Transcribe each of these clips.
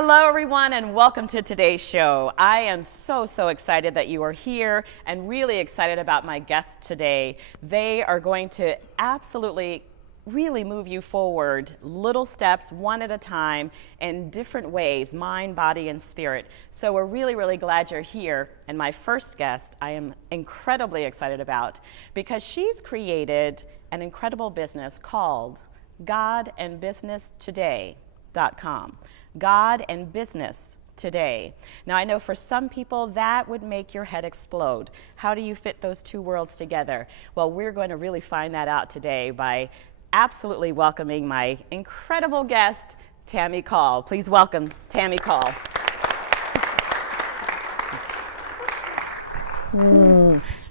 Hello, everyone, and welcome to today's show. I am so excited that you are here and really excited about my guests today. They are going to absolutely really move you forward, little steps, one at a time, in different ways, mind, body, and spirit. So we're really glad you're here. And my first guest, I am incredibly excited about because she's created an incredible business called GodandBusinessToday.com. God and Business Today. Now, I know for some people that would make your head explode. How do you fit those two worlds together? Well, we're going to really find that out today by absolutely welcoming my incredible guest, Tami Call. Please welcome Tami Call.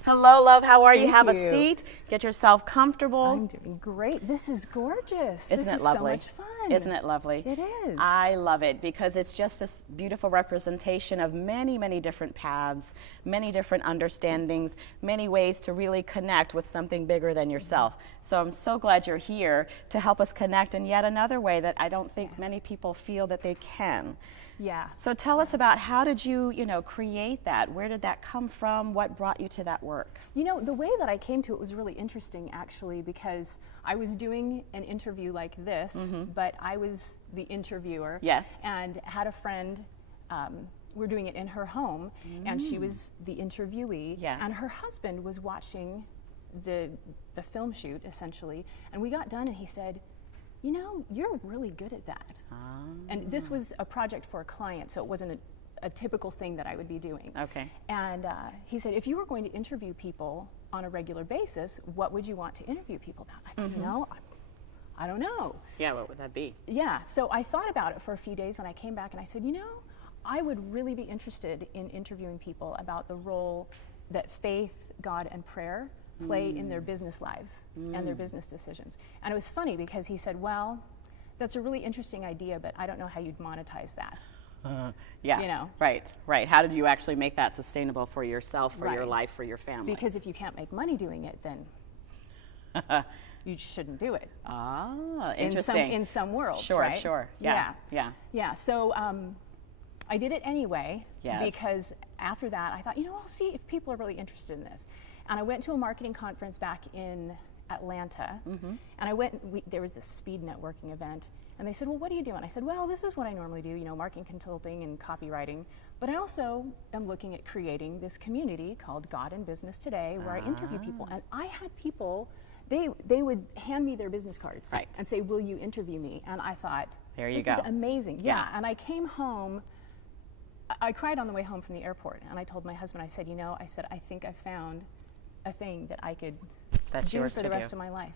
Hello, love. How are you? Have a seat. Get yourself comfortable. I'm doing great. This is gorgeous. Isn't it lovely? This is so much fun. Isn't it lovely? It is. I love it because it's just this beautiful representation of many different paths, many different understandings, many ways to really connect with something bigger than yourself. So I'm so glad you're here to help us connect in yet another way that I don't think many people feel that they can. Yeah. So tell us about how did you, create that? Where did that come from? What brought you to that work? The way that I came to it was really interesting, actually, because I was doing an interview like this, but I was the interviewer. Yes. And had a friend, we're doing it in her home, and she was the interviewee. Yes. And her husband was watching the film shoot, essentially, and we got done, and he said, you're really good at that. And this was a project for a client, so it wasn't a typical thing that I would be doing. Okay. And he said, if you were going to interview people on a regular basis, what would you want to interview people about? I thought, I don't know. Yeah, what would that be? Yeah, so I thought about it for a few days, and I came back and I said, I would really be interested in interviewing people about the role that faith, God, and prayer play in their business lives and their business decisions. And it was funny because he said, well, that's a really interesting idea, but I don't know how you'd monetize that. Yeah, right. How did you actually make that sustainable for yourself, for your life, for your family? Because if you can't make money doing it, then you shouldn't do it. Ah, interesting. In some worlds, sure, right? Sure, Yeah. So I did it anyway because after that I thought, I'll see if people are really interested in this. And I went to a marketing conference back in Atlanta, and I went, there was this speed networking event, and they said, well, what do you do? And I said, well, this is what I normally do, marketing consulting and copywriting, but I also am looking at creating this community called God and Business Today, where I interview people. And I had people, they would hand me their business cards and say, will you interview me? And I thought, there you this go. is amazing. Yeah, and I came home, I cried on the way home from the airport, and I told my husband, I said, I think I found a thing that I could do for the rest of my life.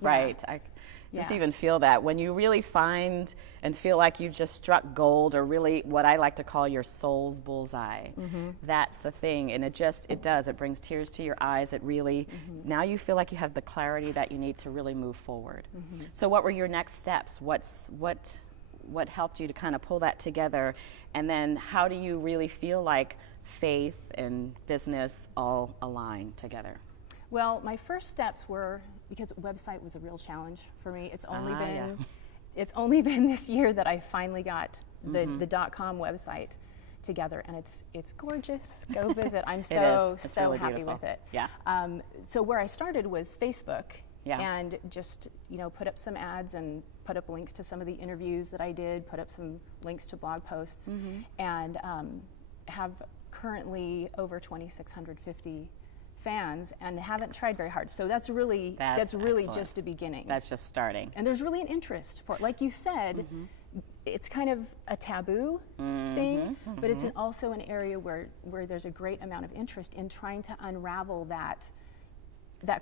Right. I just even feel that when you really find and feel like you've just struck gold, or really what I like to call your soul's bullseye. That's the thing, and it brings tears to your eyes. It really, now you feel like you have the clarity that you need to really move forward. So what were your next steps? What helped you to kind of pull that together? And then how do you really feel like faith and business all align together? Well, my first steps were, because website was a real challenge for me. It's only been this year that I finally got the .com website together, and it's gorgeous. Go visit. I'm so really happy beautiful. With it. Yeah. So where I started was Facebook. Yeah. And just put up some ads and put up links to some of the interviews that I did, put up some links to blog posts, and have currently over 2,650 fans, and haven't tried very hard. So that's really just a beginning. That's just starting. And there's really an interest for it. Like you said, it's kind of a taboo thing, but it's also an area where there's a great amount of interest in trying to unravel that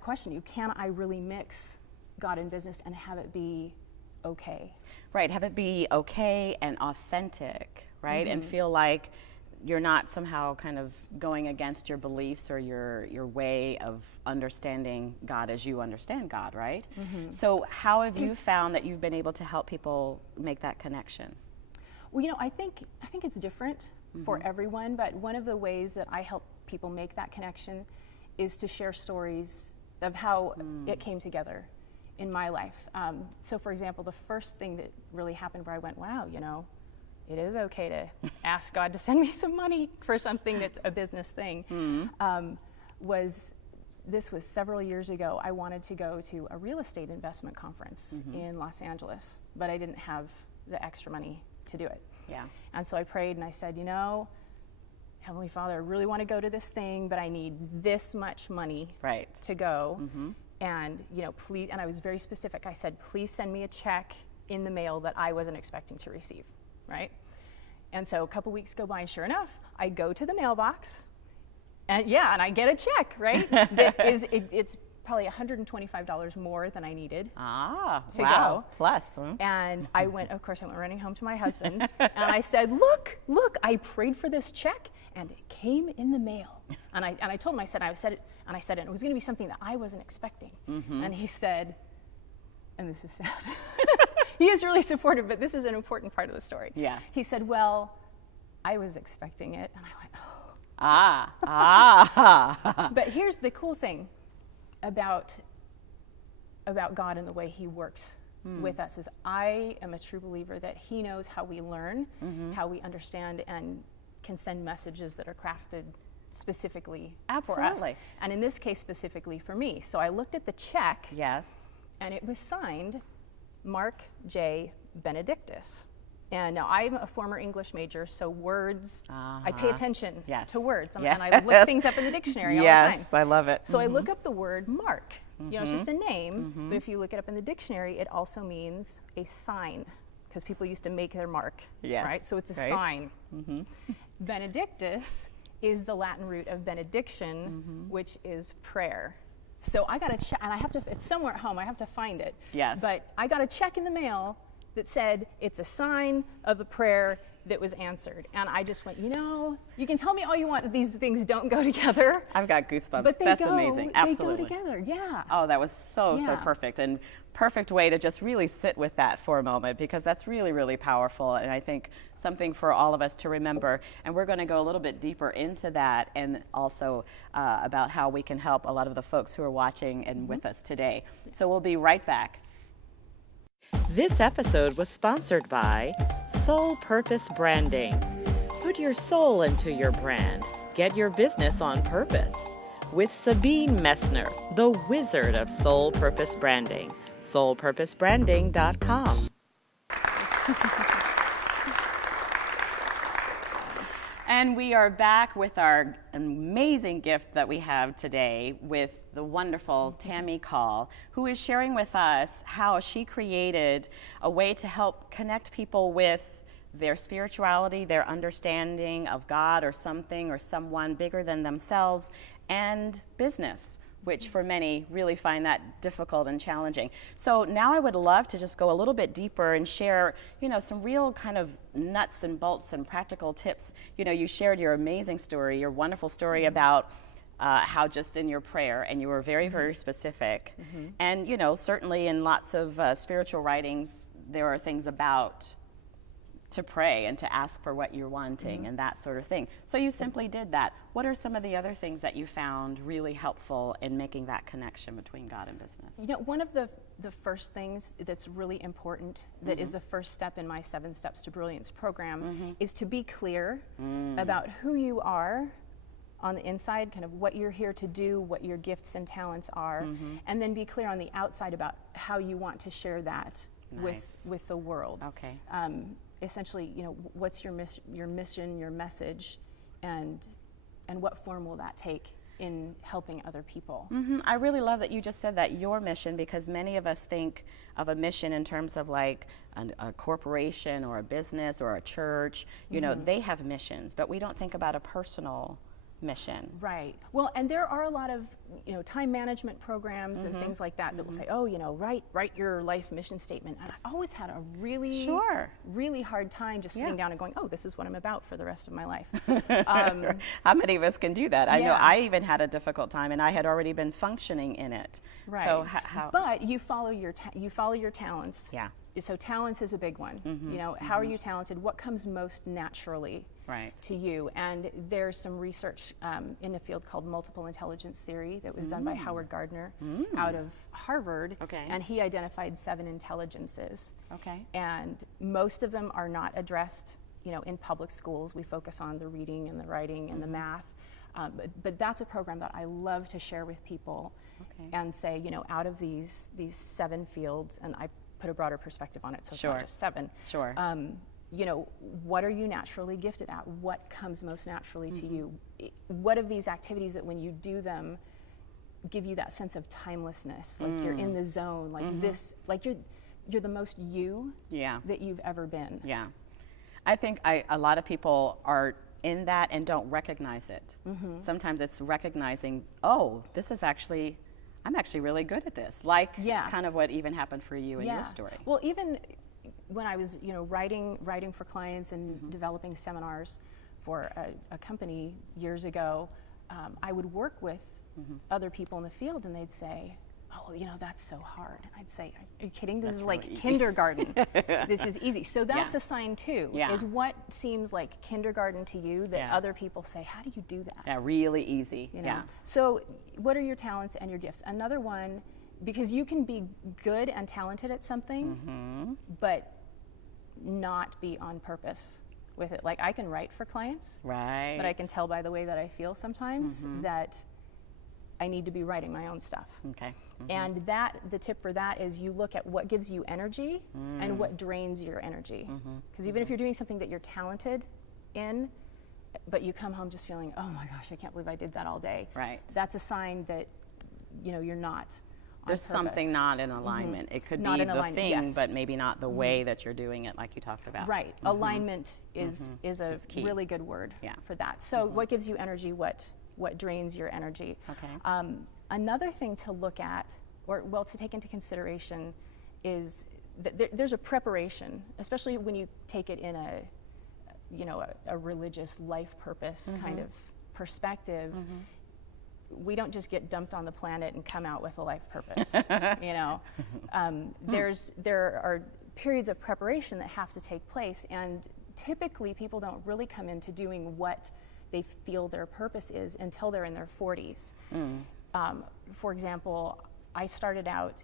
question. Can I really mix God and business and have it be okay? Right, have it be okay and authentic, right? And feel like you're not somehow kind of going against your beliefs or your way of understanding God as you understand God, right? So how have you found that you've been able to help people make that connection? Well, I think it's different for everyone, but one of the ways that I help people make that connection is to share stories of how it came together in my life. So for example, the first thing that really happened where I went, wow, it is okay to ask God to send me some money for something that's a business thing, this was several years ago. I wanted to go to a real estate investment conference in Los Angeles, but I didn't have the extra money to do it. Yeah. And so I prayed and I said, Heavenly Father, I really want to go to this thing, but I need this much money to go. And, please, and I was very specific. I said, please send me a check in the mail that I wasn't expecting to receive, right? And so a couple weeks go by, and sure enough, I go to the mailbox, and I get a check, right? It's probably $125 more than I needed to go. Plus. And I went running home to my husband, and I said, look, I prayed for this check, and it came in the mail. And I told him, I said it, and it was going to be something that I wasn't expecting. And he said, and this is sad, he is really supportive, but this is an important part of the story. Yeah. He said, well, I was expecting it. And I went, But here's the cool thing about God and the way he works with us is I am a true believer that he knows how we learn, how we understand, and can send messages that are crafted specifically for us. And in this case, specifically for me. So I looked at the check. Yes. And it was signed Mark J. Benedictus. And now I'm a former English major, so words, I pay attention to words. And I look things up in the dictionary all the time. Yes, I love it. So I look up the word Mark. It's just a name, but if you look it up in the dictionary, it also means a sign, because people used to make their mark, right? So it's a sign. Benedictus is the Latin root of benediction, which is prayer. So I got a check, and I have to, it's somewhere at home, I have to find it. Yes. But I got a check in the mail that said it's a sign of the prayer that was answered. And I just went, you can tell me all you want that these things don't go together. I've got goosebumps. But that's amazing. Absolutely. They go together, yeah. Oh, that was so perfect. And perfect way to just really sit with that for a moment, because that's really, really powerful. And I think something for all of us to remember. And we're going to go a little bit deeper into that, and also about how we can help a lot of the folks who are watching and with us today. So we'll be right back. This episode was sponsored by Soul Purpose Branding. Put your soul into your brand. Get your business on purpose. With Sabine Messner, the wizard of Soul Purpose Branding. soulpurposebranding.com. And we are back with our amazing gift that we have today with the wonderful Tami Call, who is sharing with us how she created a way to help connect people with their spirituality, their understanding of God or something or someone bigger than themselves, and business, which for many really find that difficult and challenging. So now I would love to just go a little bit deeper and share, some real kind of nuts and bolts and practical tips. You shared your amazing story, your wonderful story about how just in your prayer, and you were very, very specific. And, certainly in lots of spiritual writings, there are things about to pray and to ask for what you're wanting and that sort of thing. So you simply did that. What are some of the other things that you found really helpful in making that connection between God and business? One of the first things that's really important, that is the first step in my 7 Steps to Brilliance program, is to be clear about who you are on the inside, kind of what you're here to do, what your gifts and talents are, and then be clear on the outside about how you want to share that with the world. Okay. Essentially, what's your mission, your message, and what form will that take in helping other people? I really love that you just said that, your mission, because many of us think of a mission in terms of like a corporation or a business or a church. They have missions, but we don't think about a personal mission. Right. Well, and there are a lot of time management programs and things like that that will say, write your life mission statement. And I always had a really hard time just sitting down and going, this is what I'm about for the rest of my life. How many of us can do that? I know I even had a difficult time, and I had already been functioning in it. Right. So how? But you follow your talents. Yeah. So talents is a big one. How are you talented? What comes most naturally to you? And there's some research in a field called multiple intelligence theory that was done by Howard Gardner out of Harvard. Okay. And he identified 7 intelligences. Okay. And most of them are not addressed in public schools, we focus on the reading and the writing and the math. But that's a program that I love to share with people and say, out of these 7 fields, and I put a broader perspective on it, so it's not just 7. Sure. What are you naturally gifted at? What comes most naturally to you? What of these activities that when you do them give you that sense of timelessness, like you're in the zone, like this, like you're the most you that you've ever been. Yeah. I think a lot of people are in that and don't recognize it. Sometimes it's recognizing, oh, I'm actually really good at this. Like kind of what even happened for you in your story. Well, even when I was, writing for clients and developing seminars for a company years ago, I would work with other people in the field, and they'd say, oh, that's so hard. And I'd say, are you kidding? This is like kindergarten. This is easy. So that's a sign too, is what seems like kindergarten to you that other people say, how do you do that? Yeah, really easy. Yeah. So what are your talents and your gifts? Another one, because you can be good and talented at something, but not be on purpose with it. Like I can write for clients, right? But I can tell by the way that I feel sometimes that I need to be writing my own stuff. Okay. And the tip for that is you look at what gives you energy and what drains your energy. Because even if you're doing something that you're talented in, but you come home just feeling, oh my gosh, I can't believe I did that all day. Right. That's a sign that you're not on There's purpose. Something not in alignment. It could Not be in the alignment, thing, yes. but maybe not the way that you're doing it, like you talked about. Right. Alignment is a really good word for that. So what gives you energy? What drains your energy? Okay. Another thing to look at, to take into consideration, is that there's a preparation, especially when you take it in a religious life purpose kind of perspective. We don't just get dumped on the planet and come out with a life purpose. There are periods of preparation that have to take place, and typically people don't really come into doing what they feel their purpose is until they're in their 40s. For example, I started out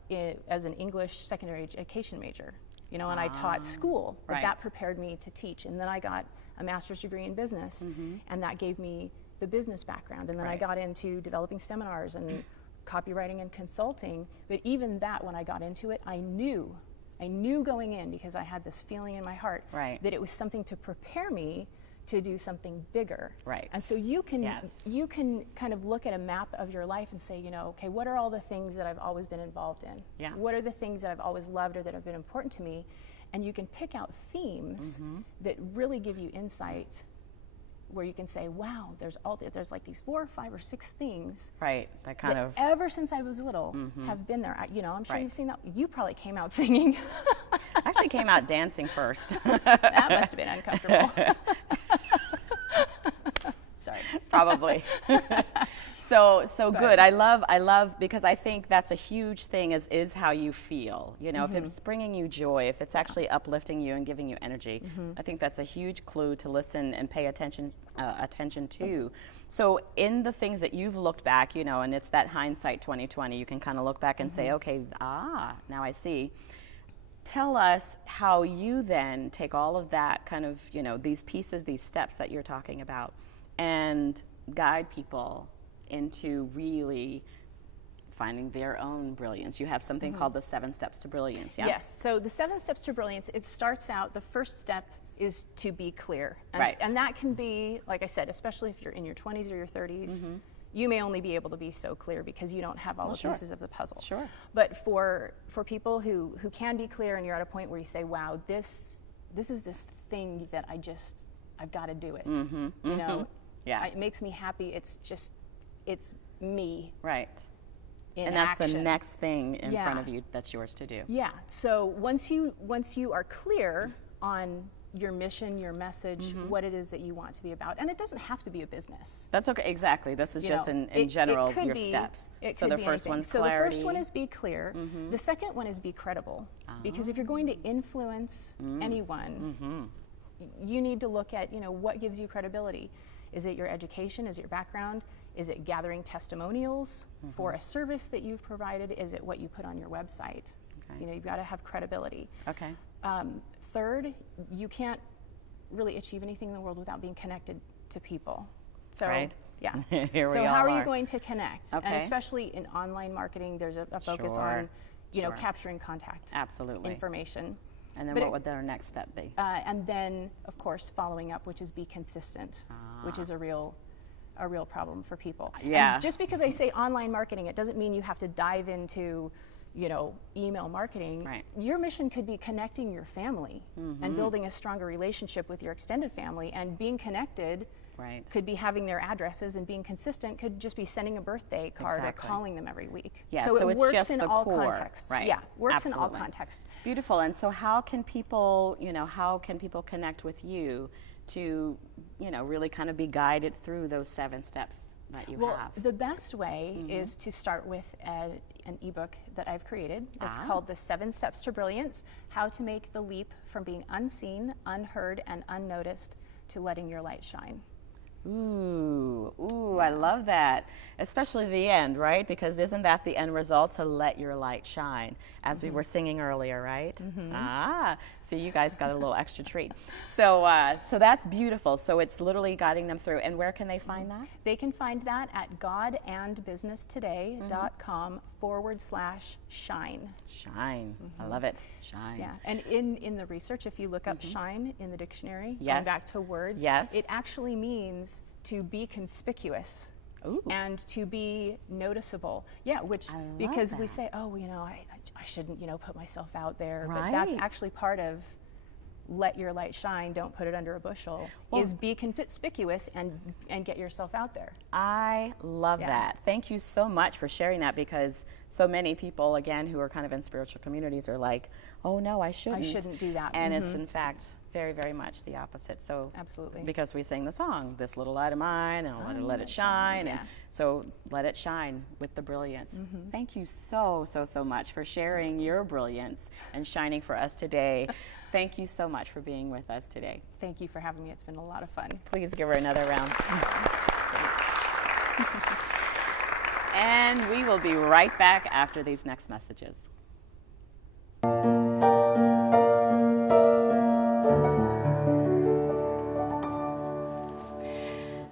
as an English secondary education major, and I taught school, but that prepared me to teach. And then I got a master's degree in business, and that gave me the business background. And then I got into developing seminars and copywriting and consulting. But even that, when I got into it, I knew going in, because I had this feeling in my heart that it was something to prepare me to do something bigger. Right. And so you can kind of look at a map of your life and say, okay, what are all the things that I've always been involved in? Yeah. What are the things that I've always loved or that have been important to me? And you can pick out themes that really give you insight, where you can say, wow, there's like these 4 or 5 or 6 things that ever since I was little have been there. I'm sure you've seen that. You probably came out singing. I actually came out dancing first. That must have been uncomfortable. Sorry. Probably. So good. I love, because I think that's a huge thing is how you feel. If it's bringing you joy, if it's actually uplifting you and giving you energy, I think that's a huge clue to listen and pay attention to. So in the things that you've looked back, and it's that hindsight 2020, you can kind of look back and say, okay, now I see. Tell us how you then take all of that kind of, these pieces, these steps that you're talking about, and guide people into really finding their own brilliance. You have something called the 7 Steps to Brilliance, yeah? Yes, so the 7 Steps to Brilliance, it starts out, the first step is to be clear. And that can be, like I said, especially if you're in your 20s or your 30s, you may only be able to be so clear because you don't have all the pieces of the puzzle. Sure. But for people who can be clear, and you're at a point where you say, wow, this is this thing that I've got to do it. Yeah. It makes me happy. It's me. Right. And that's action. the next thing in front of you that's yours to do. Yeah. So once you are clear on your mission, your message, what it is that you want to be about, and it doesn't have to be a business. That's okay. Exactly. This is just in general your steps. So the first one's clarity. So the first one is be clear. Mm-hmm. The second one is be credible. Because if you're going to influence anyone, you need to look at, what gives you credibility. Is it your education? Is it your background? Is it gathering testimonials for a service that you've provided? Is it what you put on your website? Okay. You've got to have credibility. Okay. Third, you can't really achieve anything in the world without being connected to people. So, right. yeah. Here so we how all are you going to connect? Okay. And especially in online marketing, there's a focus Sure. on, you know, Sure. capturing contact Absolutely. information. And then But what would our next step be? And then, of course, following up, which is be consistent, which is a real problem for people. Yeah. And just because I say online marketing, it doesn't mean you have to dive into, you know, email marketing. Right. Your mission could be connecting your family and building a stronger relationship with your extended family, and being connected Right. could be having their addresses, and being consistent could just be sending a birthday card Exactly. or calling them every week. Yeah, so so it it's works just in the all core, contexts. right. Yeah, works in all Absolutely. contexts. Beautiful. And so how can people, you know, how can people connect with you to, you know, really kind of be guided through those 7 steps that you Well, have? the best way is to start with an ebook that I've created. It's called The 7 Steps to Brilliance: How to Make the Leap from Being Unseen, Unheard, and Unnoticed to Letting Your Light Shine. Ooh, I love that. Especially the end, right? Because isn't that the end result, to let your light shine, as we were singing earlier, right? So you guys got a little extra treat. So so that's beautiful. So it's literally guiding them through. And where can they find that? They can find that at godandbusinesstoday.com/shine. Shine. I love it. Shine. Yeah, and in the research, if you look up shine in the dictionary, Yes. going back to words, Yes. it actually means to be conspicuous. Ooh. And to be noticeable. Yeah, which, I love because we that. say, oh, you know, I shouldn't, you know, put myself out there. But that's Right. actually part of let your light shine, don't put it under a bushel, Well- is be conspicuous and get yourself out there. I love Yeah. that. Thank you so much for sharing that, because so many people, again, who are kind of in spiritual communities are like, oh no, I shouldn't do that. And it's in fact very, very much the opposite. So Absolutely. because we sing the song, this little light of mine, and I'll let it shine. Yeah. And so let it shine with the brilliance. Thank you so much for sharing your brilliance and shining for us today. Thank you so much for being with us today. Thank you for having me. It's been a lot of fun. Please give her another round. And we will be right back after these next messages.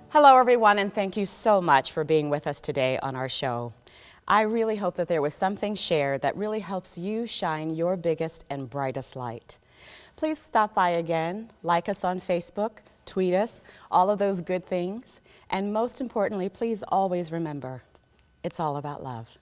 Hello, everyone, and thank you so much for being with us today on our show. I really hope that there was something shared that really helps you shine your biggest and brightest light. Please stop by again, like us on Facebook, tweet us, all of those good things. And most importantly, please always remember, it's all about love.